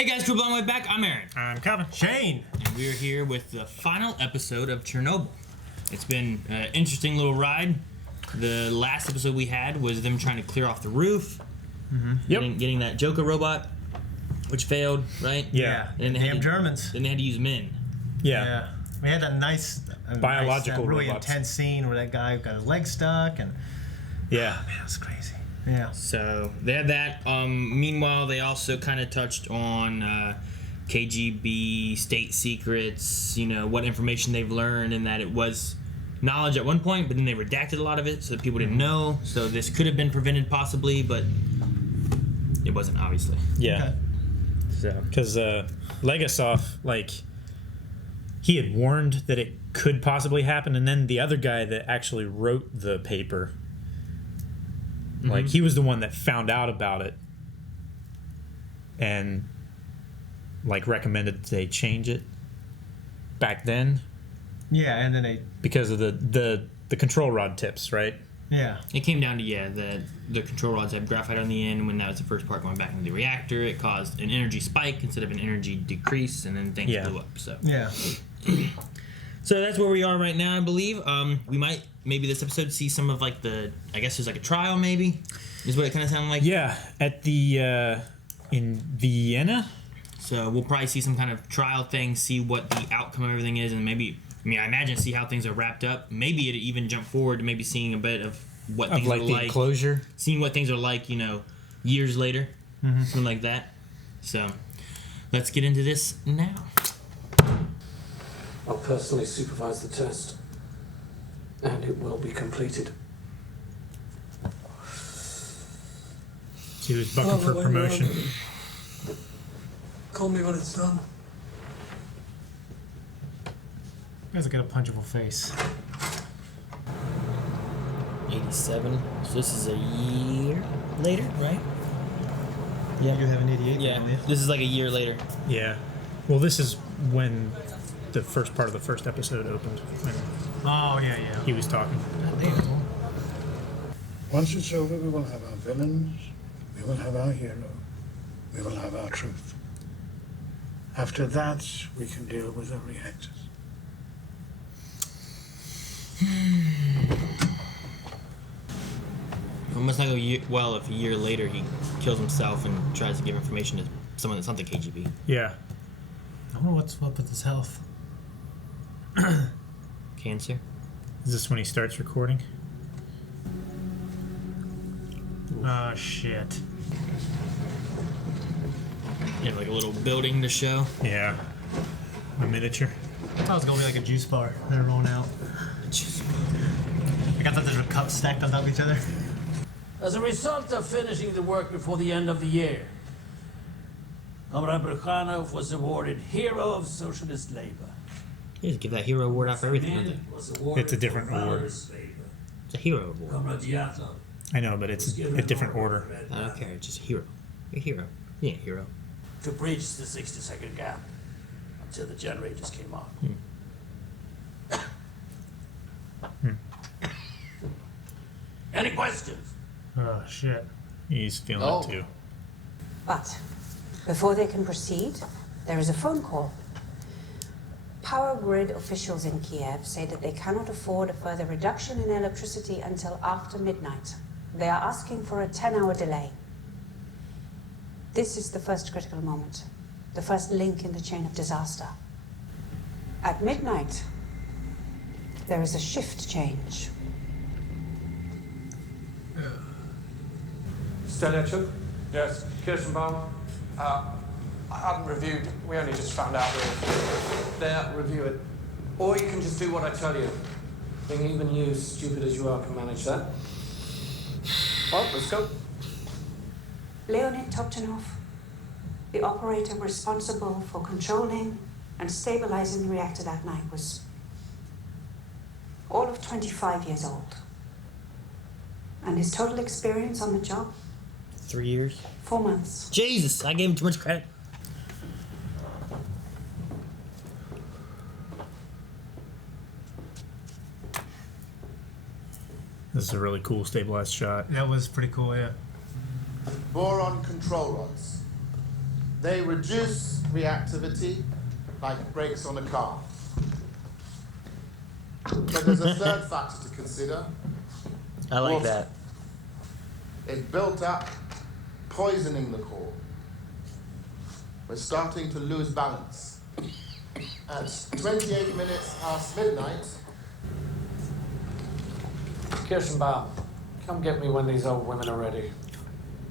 Hey guys, Cool Blonde Way back. I'm Aaron. I'm Calvin. Shane. And we're here with the final episode of Chernobyl. It's been an interesting little ride. The last episode we had was them trying to clear off the roof. Mm-hmm. Getting that Joker robot, which failed, right? Yeah. And then Damn Germans. Then they had to use men. Yeah. We had that nice biological really robots. intense scene where that guy got his leg stuck and yeah, man, it was crazy. Yeah. So they had that. Meanwhile, they also kind of touched on KGB state secrets. You know what information they've learned, and that it was knowledge at one point, but then they redacted a lot of it so that people didn't know. So this could have been prevented possibly, but it wasn't, obviously. Yeah. Okay. So Because Legasov, like, he had warned that it could possibly happen, and then the other guy that actually wrote the paper, like, he was the one that found out about it and, like, recommended they change it back then. Yeah, and then they Because of the control rod tips, right? yeah. it came down to the control rods had graphite on the end. When that was the first part going back into the reactor, it caused an energy spike instead of an energy decrease, and then things blew up. So Yeah. So that's where we are right now, I believe. We might maybe this episode see some of like I guess there's like a trial, maybe is what it kind of sounded like. Yeah, at the in Vienna. So we'll probably see some kind of trial thing, see what the outcome of everything is, and maybe, I mean, I imagine see how things are wrapped up. Maybe it even jump forward to maybe seeing a bit of what things Like are the like. enclosure. Seeing what things are like, years later, something like that. So let's get into this now. I'll personally supervise the test, and it will be completed. He was bucking for promotion. Call me when it's done. You guys got a punchable face. 87. So this is a year later, right? You have an 88. Yeah. This is like a year later. Yeah. Well, this is when the first part of the first episode opened. When Oh yeah. he was talking. Once it's over, we will have our villains, we will have our hero, we will have our truth. After that, we can deal with the reactors. Almost like if a year later he kills himself and tries to give information to someone that's not the KGB. Yeah. I wonder what's up with his health. Cancer. Is this when he starts recording? Oh shit. You have like a little building to show. Yeah. A miniature. I thought it was gonna be like a juice bar. They're rolling out. Like I thought there were cups stacked on top of each other. As a result of finishing the work before the end of the year, Comrade Brukhanov was awarded Hero of Socialist Labor. You just give that hero award out for everything, don't they? Was awarded It's a different for award. valorous labor. It's a hero award. Comrade Yato I know, but it's a different order. I don't care. It's just a hero. You're a hero. You ain't a hero. to bridge the 60-second gap until the generators came on. Any questions? Oh shit. He's feeling Oh. it too. But before they can proceed, there is a phone call. Power grid officials in Kiev say that they cannot afford a further reduction in electricity until after midnight. They are asking for a 10-hour delay. This is the first critical moment, the first link in the chain of disaster. At midnight, there is a shift change. Steliachuk? Yes. Kirschenbaum? I hadn't reviewed. We only just found out we're there. Review it. Or you can just do what I tell you. I think even you, stupid as you are, can manage that. Well, let's go. Leonid Toptonov, the operator responsible for controlling and stabilizing the reactor that night, was all of 25 years old. And his total experience on the job? 3 years. 4 months. Jesus, I gave him too much credit. This is a really cool stabilized shot. That was pretty cool, yeah. Boron control rods. They reduce reactivity like brakes on a car. But there's a third factor to consider. I like Water. that. It built up, poisoning the core. We're starting to lose balance. At 28 minutes past midnight, Kirschenbaum, come get me when these old women are ready.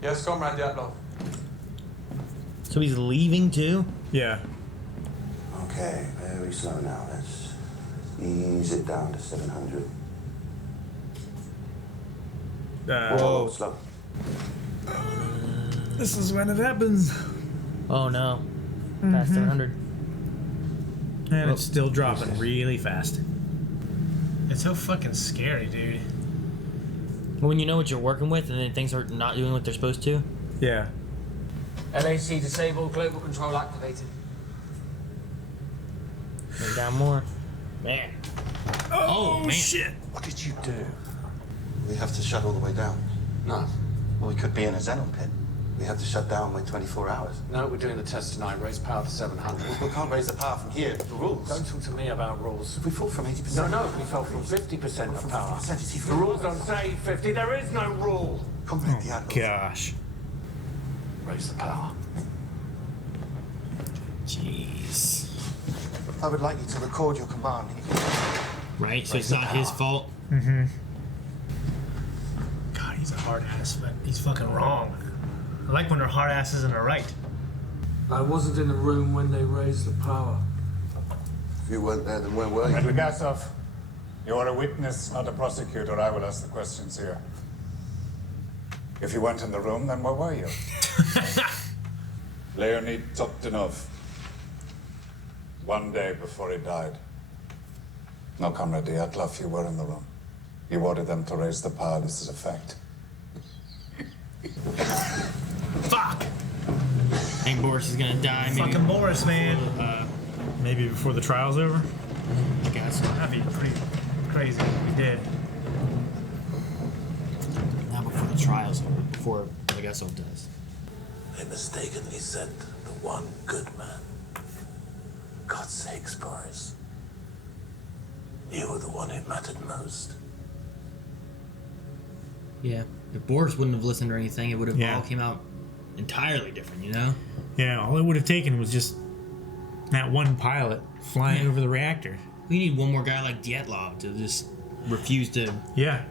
Yes, Comrade Dyatlov. So he's leaving too? Yeah. Okay, very slow now. Let's ease it down to 700. Whoa, slow. This is when it happens. Oh no. Past 700. And it's still dropping really fast. It's so fucking scary, dude. When you know what you're working with and then things are not doing what they're supposed to. Yeah. LAC disabled, global control activated. Bring down more. Man. Oh man. Shit. What did you do? We have to shut all the way down. No. Well, we could be in a xenon pit. We have to shut down within 24 hours. No, we're doing the test tonight. Raise power to 700. We can't raise the power from here. The rules. Don't talk to me about rules. If we fall from 80%. No, we fell from 50% of power. 50%, it's even The rules don't say 50. There is no rule. Comrade Dyatlov. Gosh. Raise the power. Jeez. I would like you to record your command. Right? So it's not his fault. God, he's a hard ass, but he's fucking wrong. I like when they're hard asses and they're right. I wasn't in the room when they raised the power. If you weren't there, then where were you? Gasov, you are a witness, not a prosecutor. I will ask the questions here. If you weren't in the room, then where were you? Leonid Toptunov. One day before he died. No, Comrade Dyatlov, you were in the room. You ordered them to raise the power. This is a fact. Fuck! I think Boris is gonna die. Maybe. Fucking Boris, man. Maybe before the trial's over? I guess. That'd be pretty crazy if we did. Not before the trial's over. Before I guess it does. They mistakenly sent the one good man. God's sakes, Boris. You were the one who mattered most. Yeah. If Boris wouldn't have listened or anything, it would have Yeah. all came out entirely different, you know? Yeah, all it would have taken was just that one pilot flying over the reactor. We need one more guy like Dyatlov to just refuse to. Yeah.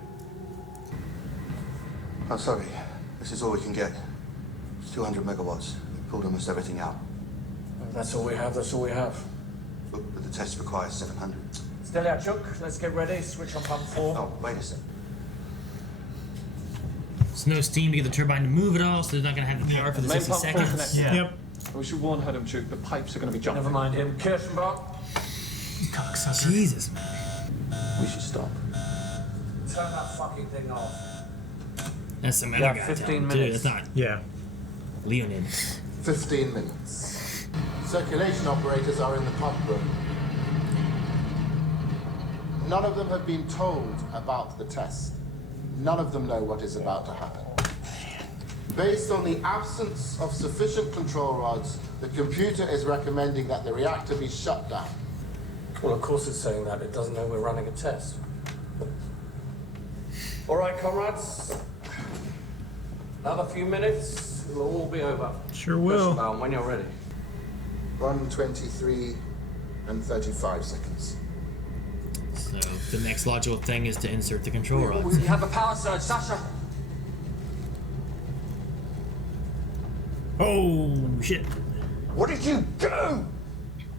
I'm sorry. This is all we can get. It's 200 megawatts. We pulled almost everything out. That's all we have. That's all we have. But the test requires 700. Steliachuk, let's get ready. Switch on pump 4. Oh, wait a sec. There's no steam to get the turbine to move at all, so they're not gonna have the power for the Main 60 pump seconds. connected. Yeah. Yep. We should warn Hedemchuk, the pipes are going to be jumping. Never mind him. Kirschenbaum, Cocksucker. Jesus, man. We should stop. turn that fucking thing off. That's some other Yeah, guy. 15 Dude, minutes. that's not Yeah. Leonid. 15 minutes. Circulation operators are in the pump room. None of them have been told about the test. None of them know what is about to happen. Based on the absence of sufficient control rods, the computer is recommending that the reactor be shut down. Well, of course it's saying that. It doesn't know we're running a test. All right, comrades. Another few minutes, it'll all be over. Sure will. Kirschenbaum, when you're ready. 1:23 and 35 seconds. So the next logical thing is to insert the control rods. We have a power surge, Sasha. Oh, shit. What did you do?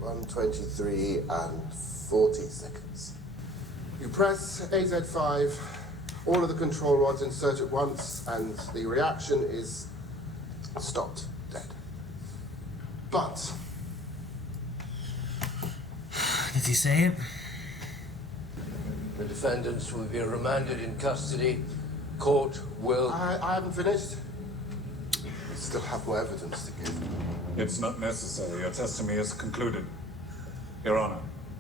1:23 and 40 seconds. You press AZ5, all of the control rods insert at once, and the reaction is stopped, dead. But Did he say it? The defendants will be remanded in custody. Court will... I haven't finished. We still have more evidence to give. It's not necessary. Your testimony is concluded. Your Honor.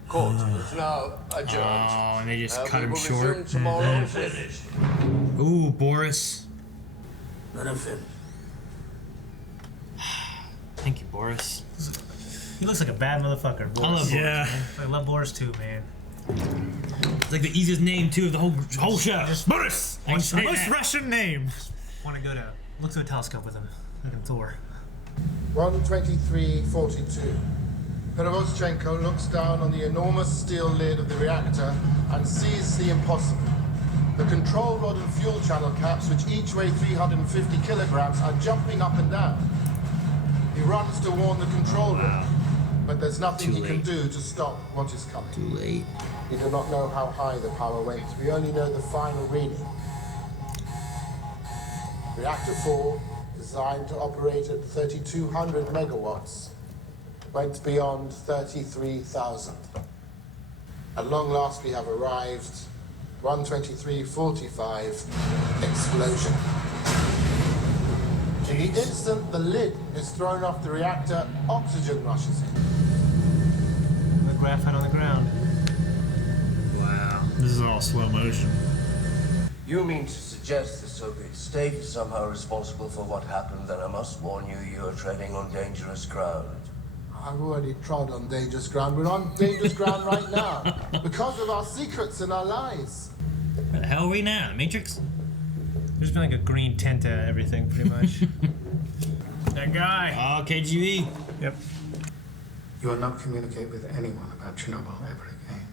Court is now adjourned. Oh, and they just cut we him will short. resume tomorrow. Finished. Ooh, Boris. Let him finish. Thank you, Boris. He looks like a bad motherfucker, Boris. I love Boris, Yeah. man. I love Boris too, man. It's like the easiest name, too, of the whole show. Boris! I can say Most that. Russian name. Want to look through a telescope with him, like in Thor. 123:42. Perevoschenko looks down on the enormous steel lid of the reactor and sees the impossible. The control rod and fuel channel caps, which each weigh 350 kilograms, are jumping up and down. He runs to warn the control room, but there's nothing he can do to stop what is coming. Too late. We do not know how high the power went. We only know the final reading. Reactor 4, designed to operate at 3,200 megawatts, went beyond 33,000. At long last, we have arrived. 123:45, explosion. In the instant the lid is thrown off the reactor, oxygen rushes in. The graphite on the ground. Wow. This is all slow motion. You mean to suggest the Soviet state is somehow responsible for what happened? Then I must warn you, you are treading on dangerous ground. I've already trod on dangerous ground. We're on dangerous ground right now because of our secrets and our lies. Where the hell are we now? Matrix? There's been like a green tint to everything, pretty much. That guy. Oh, KGB. Yep. You will not communicate with anyone about Chernobyl ever again.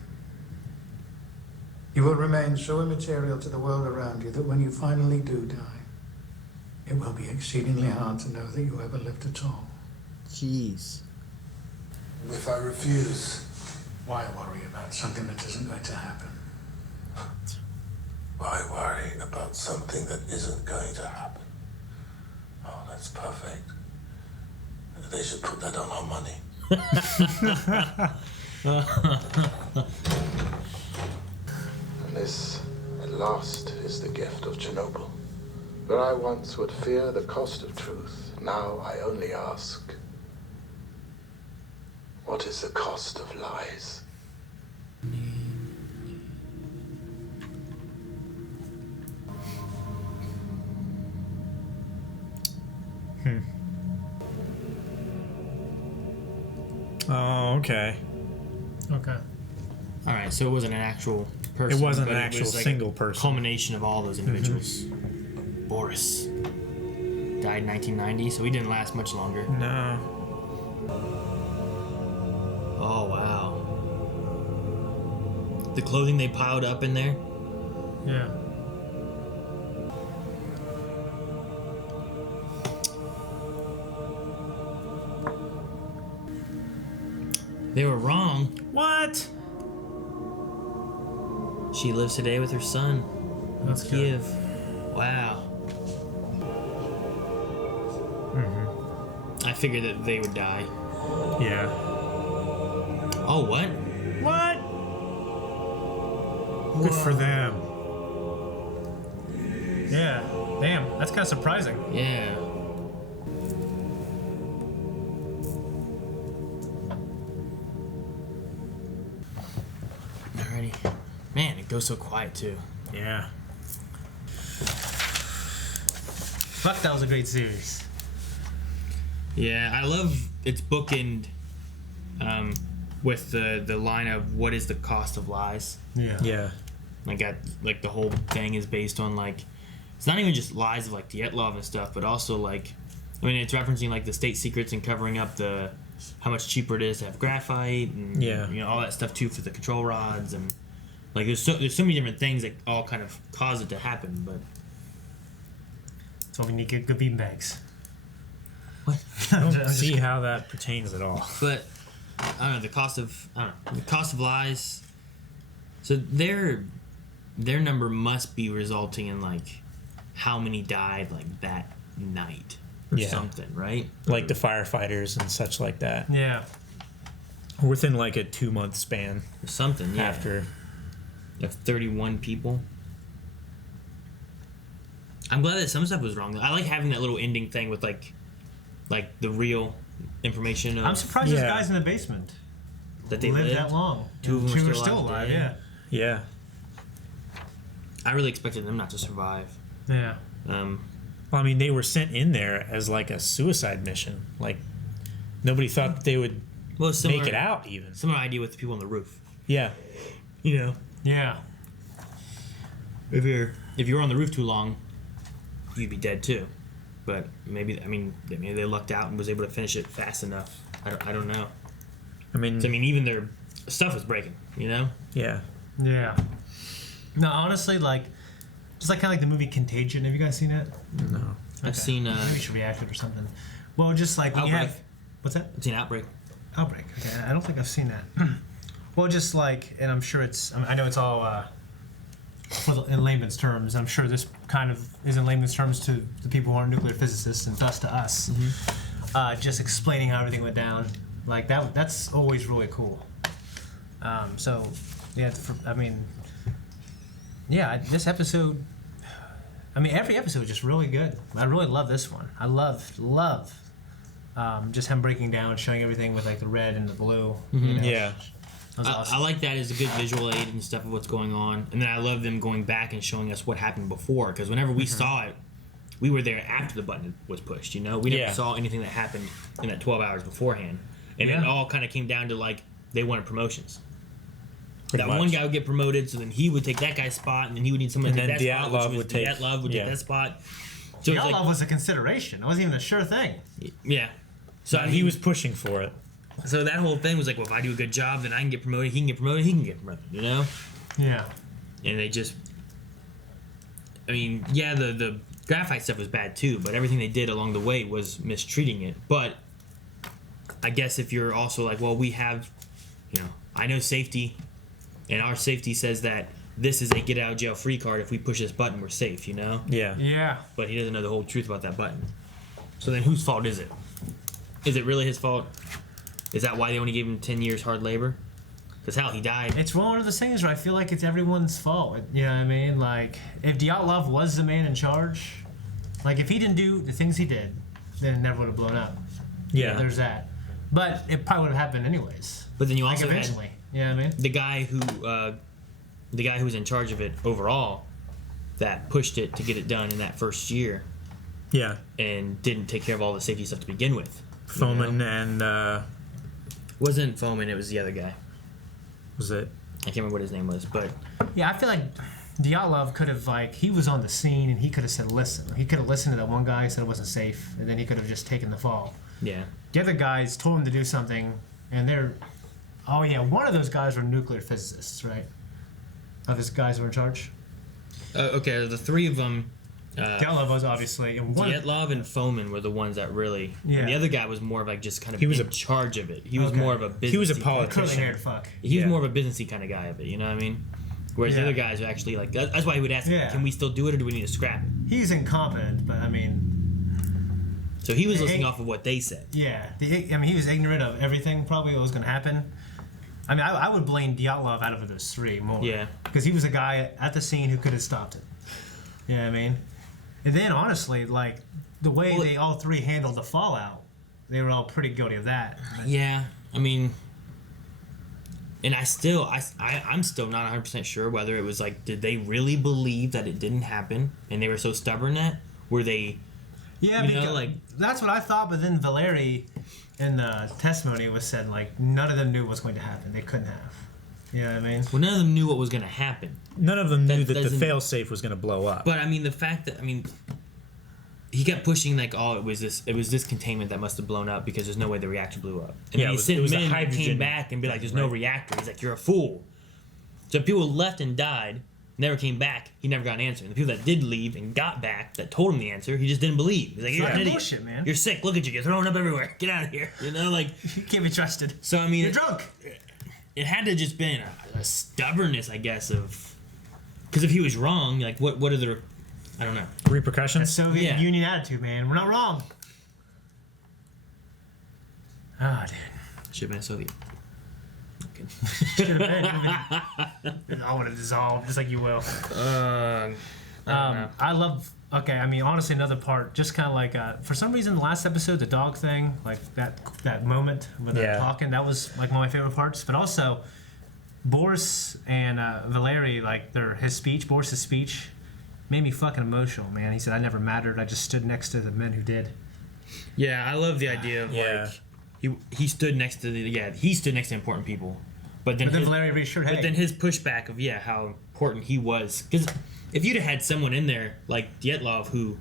You will remain so immaterial to the world around you that when you finally do die, it will be exceedingly hard to know that you ever lived at all. Jeez. If I refuse, Why worry about something that isn't going to happen? Why worry about something that isn't going to happen? Oh, that's perfect. They should put that on our money. And this, at last, is the gift of Chernobyl. Where I once would fear the cost of truth, now I only ask, what is the cost of lies? Oh, okay. Okay. All right, so it wasn't an actual person. It wasn't but an actual was like single a person. culmination of all those individuals. Boris died in 1990, so he didn't last much longer. No. Oh wow. The clothing they piled up in there. Yeah. They were wrong. What? She lives today with her son in That's good. Kiev. Wow. I figured that they would die. Yeah. Oh, what? What? Good for them. Yeah. Damn, that's kind of surprising. Yeah. Alrighty. Man, it goes so quiet too. Yeah. Fuck, that was a great series. Yeah, I love its bookend with the line of what is the cost of lies. Yeah. Yeah. Like the whole thing is based on like it's not even just lies of like Dietlov and stuff, but also like I mean it's referencing like the state secrets and covering up the how much cheaper it is to have graphite and Yeah. you know all that stuff too for the control rods and like there's so many different things that all kind of cause it to happen, but So we need to get good beanbags. what? I don't see how that pertains at all. But I don't know the cost of lies. So their number must be resulting in like how many died like that night or Yeah. something, right? Like the firefighters and such like that. Yeah. Within like a 2-month span Or something, yeah. after. Of 31 people. I'm glad that some stuff was wrong. I like having that little ending thing with like the real information. I'm surprised those Yeah. guys in the basement that they lived lived that long. Two of them Two were are still still alive alive, today. yeah. Yeah. I really expected them not to survive. Yeah. Well, I mean, they were sent in there as like a suicide mission. Like, Nobody thought that they would similar, make it out even. Similar idea with the people on the roof. Yeah. You know. Yeah. If you're on the roof too long, you'd be dead too. But maybe they lucked out and was able to finish it fast enough. I don't know. I mean, even their stuff was breaking. You know. Yeah. Yeah. No, honestly, like, just like kind of like the movie Contagion. Have you guys seen it? No. Okay. I've seen. Maybe we should react it or something. Well, just like when you have. What's that? I've seen Outbreak. Outbreak. Okay, I don't think I've seen that. Well, just like, and I'm sure I know it's all in layman's terms. I'm sure this kind of is in layman's terms to the people who aren't nuclear physicists and thus to us. Mm-hmm. Just explaining how everything went down, like that's always really cool. So, yeah, this episode. Every episode is just really good. I really love this one. I love just him breaking down, showing everything with like the red and the blue. Mm-hmm. You know? Yeah. I like that as a good visual aid and stuff of what's going on. And then I love them going back and showing us what happened before. Because whenever we saw it, we were there after the button was pushed, you know? We never saw anything that happened in that 12 hours beforehand. And it all kind of came down to, like, they wanted promotions. That one guy would get promoted, so then he would take that guy's spot, and then he would need someone to take that spot. Dyatlov would take that spot. So Dyatlov was a consideration. It wasn't even a sure thing. Yeah. So he was pushing for it. So that whole thing was like, well, if I do a good job, then I can get promoted, he can get promoted, he can get promoted, you know? Yeah. And they just... the graphite stuff was bad too, but everything they did along the way was mistreating it. But I guess if you're also like, well, we have, I know safety, and our safety says that this is a get-out-of-jail-free card. If we push this button, we're safe, you know? Yeah. Yeah. But he doesn't know the whole truth about that button. So then whose fault is it? Is it really his fault? Is that why they only gave him 10 years hard labor? Because hell, he died. It's one of those things where I feel like it's everyone's fault. You know what I mean? Like, if Dyatlov was the man in charge, like, if he didn't do the things he did, then it never would have blown up. Yeah. There's that. But it probably would have happened anyways. But then you also eventually. You know what I mean? The guy who was in charge of it overall that pushed it to get it done in that first year. Yeah. And didn't take care of all the safety stuff to begin with. Foreman and... wasn't Foreman, it was the other guy. Was it? I can't remember what his name was, but... Yeah, I feel like Dyatlov could have, like, he was on the scene and he could have said, listen. He could have listened to that one guy who said it wasn't safe, and then he could have just taken the fall. Yeah. The other guys told him to do something, and they're... Oh, yeah, one of those guys were nuclear physicists, right? Those guys were in charge? Okay, the three of them... Dyatlov was obviously... Dyatlov and Foreman were the ones that really... Yeah. And the other guy was more of like just kind of in charge of it. He was more of a business. He was a politician. He was more of a businessy kind of guy of it, you know what I mean? Whereas the other guys are actually like... That's why he would ask, can we still do it or do we need to scrap it? He's incompetent, but I mean... So he was listening off of what they said. Yeah. He was ignorant of everything probably what was going to happen. I mean, I would blame Dyatlov out of those three more. Yeah. Because he was a guy at the scene who could have stopped it. You know what I mean? And then, honestly, like, the way they all three handled the fallout, they were all pretty guilty of that. Yeah. I mean... And I'm still not 100% sure whether it was like, did they really believe that it didn't happen? And they were so stubborn that? Were they... Yeah, because that's what I thought, but then Valeri in the testimony was said, like, none of them knew what was going to happen. They couldn't have. You know what I mean? Well, none of them knew what was going to happen. None of them knew that the failsafe was going to blow up. But, I mean, the fact that, he kept pushing, like, it was this containment that must have blown up because there's no way the reactor blew up. And yeah, it was a hydrogen. Came back and be like, there's no reactor. He's like, you're a fool. So people left and died, never came back, he never got an answer. And the people that did leave and got back, that told him the answer, he just didn't believe. He's like, you're an idiot. Bullshit, man. You're sick. Look at you. You're throwing up everywhere. Get out of here. You know, like... You can't be trusted. So, I mean... You're drunk. It had to just been a stubbornness, I guess, of... Because if he was wrong, like, what are the... I don't know. Repercussions? That Soviet Union attitude, man. We're not wrong. Ah, dude. Should have been a Soviet. Should have been. I would have dissolved, just like you will. I love... Okay, I mean, honestly, another part, just kind of like... for some reason, the last episode, the dog thing, like that moment when they're talking, that was like one of my favorite parts. But also, Boris and Valeri, like Boris's speech, made me fucking emotional, man. He said, I never mattered. I just stood next to the men who did. Yeah, I love the idea of, like... he stood next to important people. But then Valeria reassured, But hey. then his pushback of how important he was, because if you'd have had someone in there like Dyatlov, who,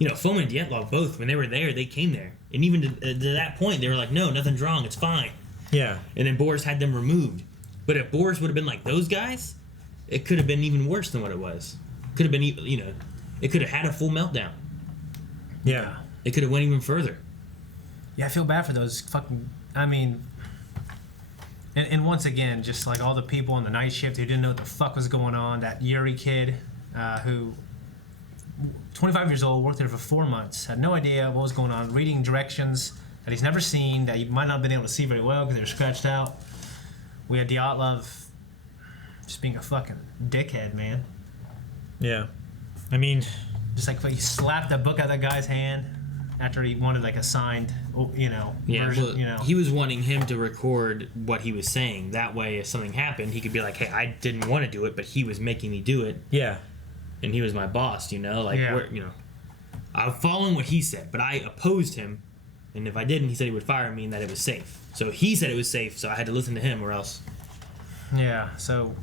Fomin and Dyatlov both, when they were there, they came there, and even to that point, they were like, no, nothing's wrong, it's fine. Yeah. And then Boris had them removed. But if Boris would have been like those guys, it could have been even worse than what it was. Could have been, it could have had a full meltdown. Yeah. It could have went even further. Yeah, I feel bad for those fucking. I mean, and once again, just like all the people on the night shift who didn't know what the fuck was going on. That Yuri kid, who, 25 years old, worked there for 4 months, had no idea what was going on, reading directions that he's never seen, that he might not have been able to see very well because they were scratched out. We had Dyatlov just being a fucking dickhead, man. Yeah. I mean, just like he slapped a book out of that guy's hand after he wanted like a signed, version, He was wanting him to record what he was saying. That way, if something happened, he could be like, "Hey, I didn't want to do it, but he was making me do it." Yeah. And he was my boss, I'm following what he said, but I opposed him, and if I didn't, he said he would fire me and that it was safe. So he said it was safe, so I had to listen to him, or else. Yeah. So.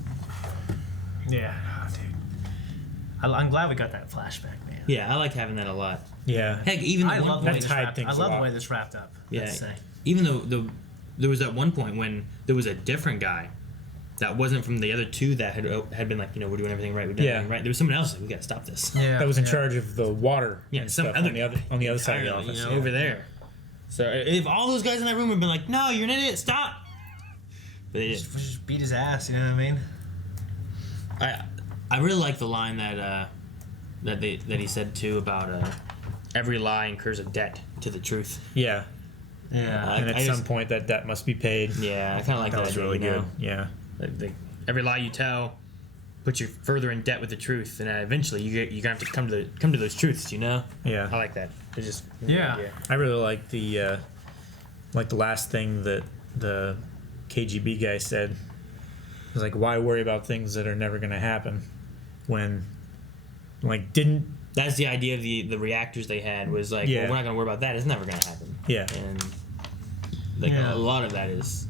Yeah, dude. I'm glad we got that flashback, man. Yeah, I like having that a lot. Yeah. Heck, even I love the way this wrapped. I love the way this this wrapped up. Yeah. Let's say. Even though there was at one point when there was a different guy that wasn't from the other two that had been like, we're doing everything right, we're doing everything right. There was someone else that we got to stop this. Yeah. That was in charge of the water. Yeah, and some stuff other on the other side of the office. over there. So if all those guys in that room had been like, "No, you're an idiot, stop," but they didn't. Just beat his ass. You know what I mean? I really like the line that he said too about every lie incurs a debt to the truth. Yeah. Yeah. And at some point that debt must be paid. Yeah, I kind of like that. That was really good. Yeah. Every lie you tell puts you further in debt with the truth, and eventually you're gonna have to come to those truths. Yeah. I like that. It's just I really like the last thing that the KGB guy said. It was like, why worry about things that are never going to happen when that's the idea of the reactors they had was like, well, we're not going to worry about that, it's never going to happen. Yeah. And a lot of that is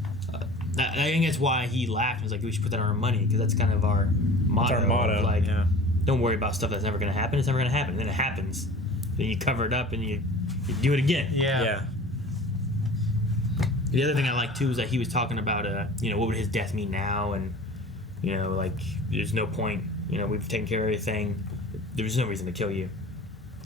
I think that's why he laughed and was like, we should put that on our money, because that's kind of our motto. It's our motto. Of, don't worry about stuff that's never going to happen. It's never going to happen. And then it happens. Then you cover it up and you do it again. Yeah. The other thing I like too is that he was talking about what would his death mean now, and there's no point, we've taken care of everything, there's no reason to kill you.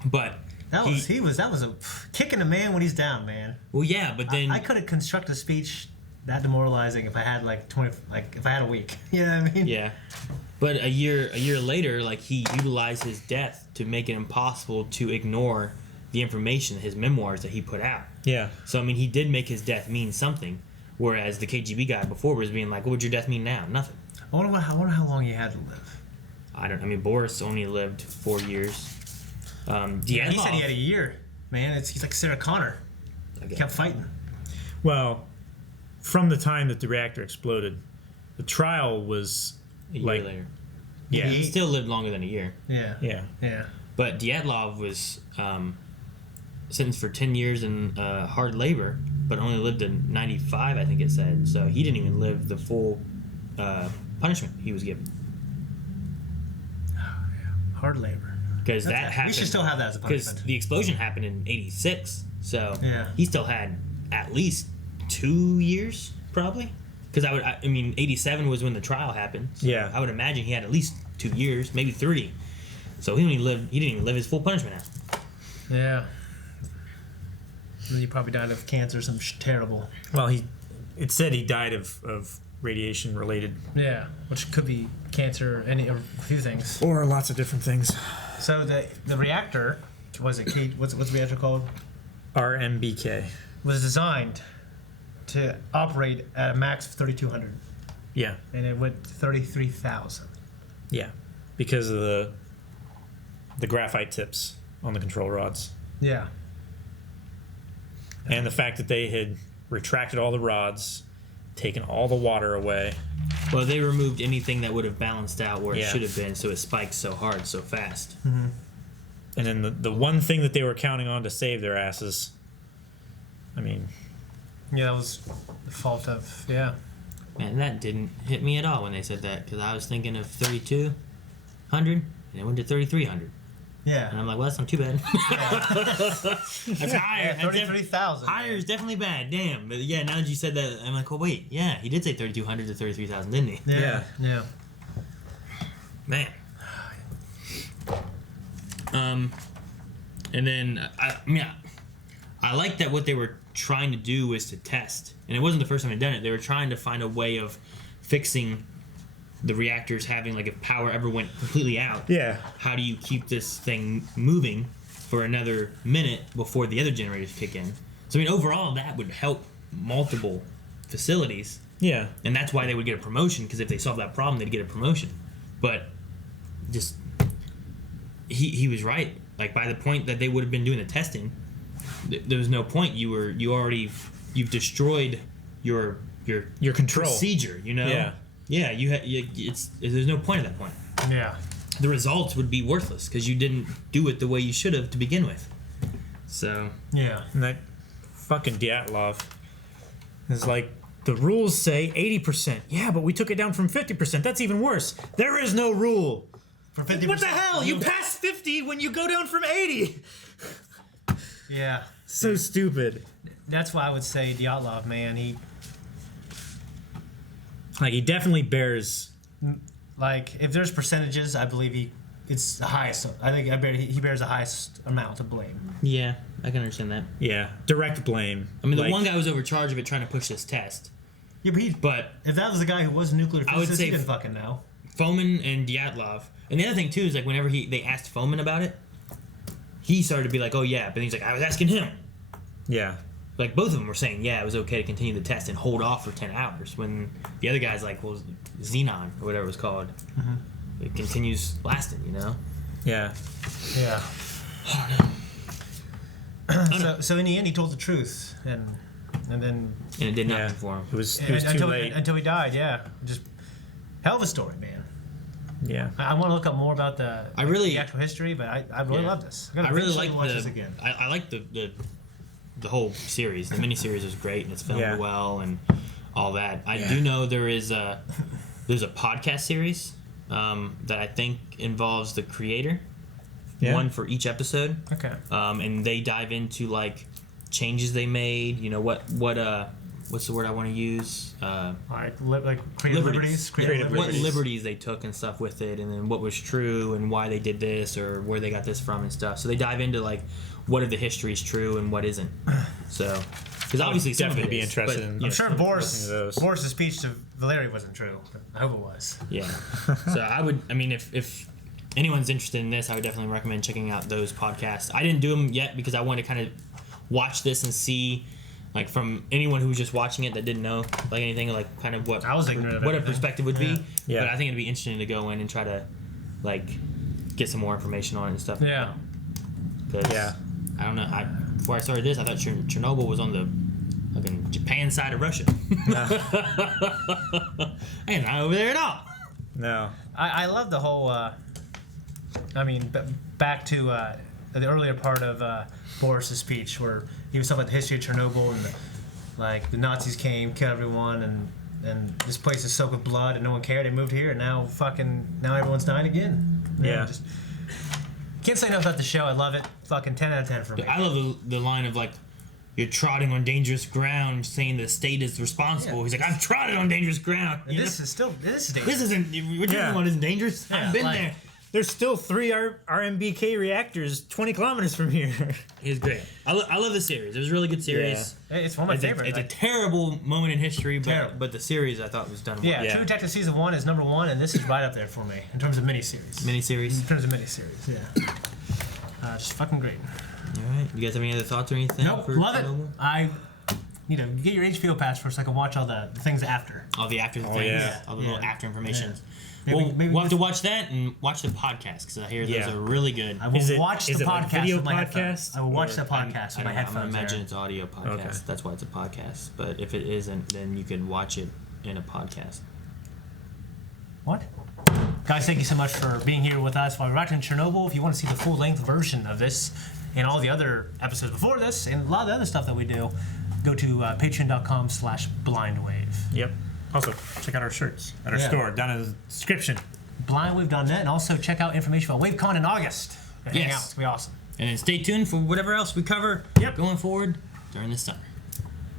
But that was a kicking a man when he's down, man. Well, yeah, but then I couldn't construct a speech that demoralizing if I had if I had a week. You know what I mean? Yeah. But a year later, he utilized his death to make it impossible to ignore the information, his memoirs that he put out. Yeah. So he did make his death mean something, whereas the KGB guy before was being like, "What would your death mean now?" Nothing. I wonder how long he had to live. Boris only lived 4 years. He said he had a year. Man, he's like Sarah Connor. He kept fighting. Well, from the time that the reactor exploded, the trial was a year later. Yeah. He still lived longer than a year. Yeah. Yeah. Yeah. But Dyatlov was sentenced for 10 years in hard labor, but only lived to 95, I think it said. So he didn't even live the full punishment he was given. Oh, yeah. Hard labor. Because that happened. We should still have that as a punishment. Because the explosion happened in '86, so yeah. He still had at least 2 years, probably. Because '87 was when the trial happened. So yeah. I would imagine he had at least 2 years, maybe 3. So he didn't even live his full punishment out. Yeah. He probably died of cancer or something terrible. Well, it said he died of radiation related. Yeah, which could be cancer, or a few things. Or lots of different things. So the reactor, what's the reactor called? RMBK. Was designed to operate at a max of 3,200. Yeah. And it went 33,000. Yeah, because of the graphite tips on the control rods. Yeah. And the fact that they had retracted all the rods, taken all the water away. Well, they removed anything that would have balanced out where it Yeah. should have been, so it spiked so hard, so fast. Mm-hmm. And then the one thing that they were counting on to save their asses, Yeah, that was the fault of Man, that didn't hit me at all when they said that, because I was thinking of 3,200 and it went to 3,300. Yeah. And I'm like, well, that's not too bad. That's higher. 33,000. Higher is definitely bad. Damn. But yeah, now that you said that, I'm like, oh wait, yeah, he did say 3,200 to 33,000, didn't he? Yeah. Man. And then I like that what they were trying to do was to test, and it wasn't the first time they'd done it. They were trying to find a way of fixing the reactors, having like if power ever went completely out. Yeah. How do you keep this thing moving for another minute before the other generators kick in? So I mean, overall, that would help multiple facilities. Yeah. And that's why they would get a promotion, because if they solved that problem, they'd get a promotion. But just he was right. Like by the point that they would have been doing the testing, there was no point. You've destroyed your control procedure. You know. Yeah. Yeah. There's no point at that point. Yeah. The results would be worthless because you didn't do it the way you should have to begin with. So. Yeah. And that fucking Dyatlov is like, the rules say 80%. Yeah, but we took it down from 50%. That's even worse. There is no rule. For 50%. What the hell? You pass 50 when you go down from 80. Yeah. So stupid. That's why I would say Dyatlov, man. He definitely bears. Like, if there's percentages, I believe it's the highest. I think he bears the highest amount of blame. Yeah, I can understand that. Yeah, direct blame. I mean, the one guy was overcharged of it trying to push this test. Yeah, but if that was the guy who was a nuclear physicist, he didn't fucking know. Foman and Dyatlov. And the other thing, too, is like whenever they asked Foman about it, he started to be like, oh, yeah. But he's like, I was asking him. Yeah. Like, both of them were saying, yeah, it was okay to continue the test and hold off for 10 hours. When the other guy's like, well, Xenon, or whatever it was called. Mm-hmm. It continues lasting, you know? Yeah. Yeah. So in the end, he told the truth. And then... And it did nothing for him. It was too late. Until he died, yeah. Just hell of a story, man. Yeah. I want to look up more about the actual history, but I really love this. I really like this again. I like the whole series. The miniseries is great, and it's filmed well, and all that. I do know there's a podcast series that I think involves the creator. Yeah. One for each episode. Okay. And they dive into like changes they made. You know what's the word I want to use? Like creative liberties. What liberties they took and stuff with it, and then what was true and why they did this or where they got this from and stuff. So they dive into like what of the history is true and what isn't. So, because obviously some definitely of it be is, interested in. I'm sure Boris's speech to Valery wasn't true. I hope it was. Yeah. So if anyone's interested in this, I would definitely recommend checking out those podcasts. I didn't do them yet because I wanted to kind of watch this and see. Like from anyone who was just watching it that didn't know like anything, like kind of what I was ignorant of what a everything. perspective would be. Yeah. But I think it'd be interesting to go in and try to like get some more information on it and stuff. Yeah. Yeah. I don't know. Before I started this, I thought Chernobyl was on the fucking Japan side of Russia. And not over there at all. No. I love the whole. Back to the earlier part of Boris's speech where he was talking about the history of Chernobyl and the Nazis came, killed everyone, and this place is soaked with blood and no one cared. They moved here and now everyone's dying again. Yeah. Just can't say enough about the show. I love it. Fucking 10 out of 10 for me. I love the line of like, you're trotting on dangerous ground, saying the state is responsible. Yeah. He's like, I've trotted on dangerous ground. This is dangerous. This isn't. What you're doing isn't dangerous. Yeah, I've been there. There's still 3 RMBK reactors 20 kilometers from here. It's great. I love the series. It was a really good series. Yeah. It's one of my favorites. It's a terrible moment in history, but the series I thought was done well. Yeah, True Detective Season 1 is number 1, and this is right up there for me in terms of miniseries. Miniseries? In terms of miniseries, yeah. Just fucking great. All right. You guys have any other thoughts or anything? Nope, love it. Get your HBO pass first so I can watch all the things after. All the after things. Yeah. All the little after information. Yeah. We'll have to watch that and watch the podcast because I hear those are really good. I will watch the podcast video with my podcast? headphones. I will watch the podcast with my I'm headphones. gonna imagine it's audio podcast. Okay. That's why it's a podcast. But if it isn't, then you can watch it in a podcast. What? Guys, thank you so much for being here with us while we're watching Chernobyl. If you want to see the full-length version of this and all the other episodes before this and a lot of the other stuff that we do, go to patreon.com/blindwave. Yep. Also, check out our shirts at our store down in the description. Blindwave.net, and also check out information about WaveCon in August. Hang out. It's going to be awesome. And then stay tuned for whatever else we cover going forward during this summer.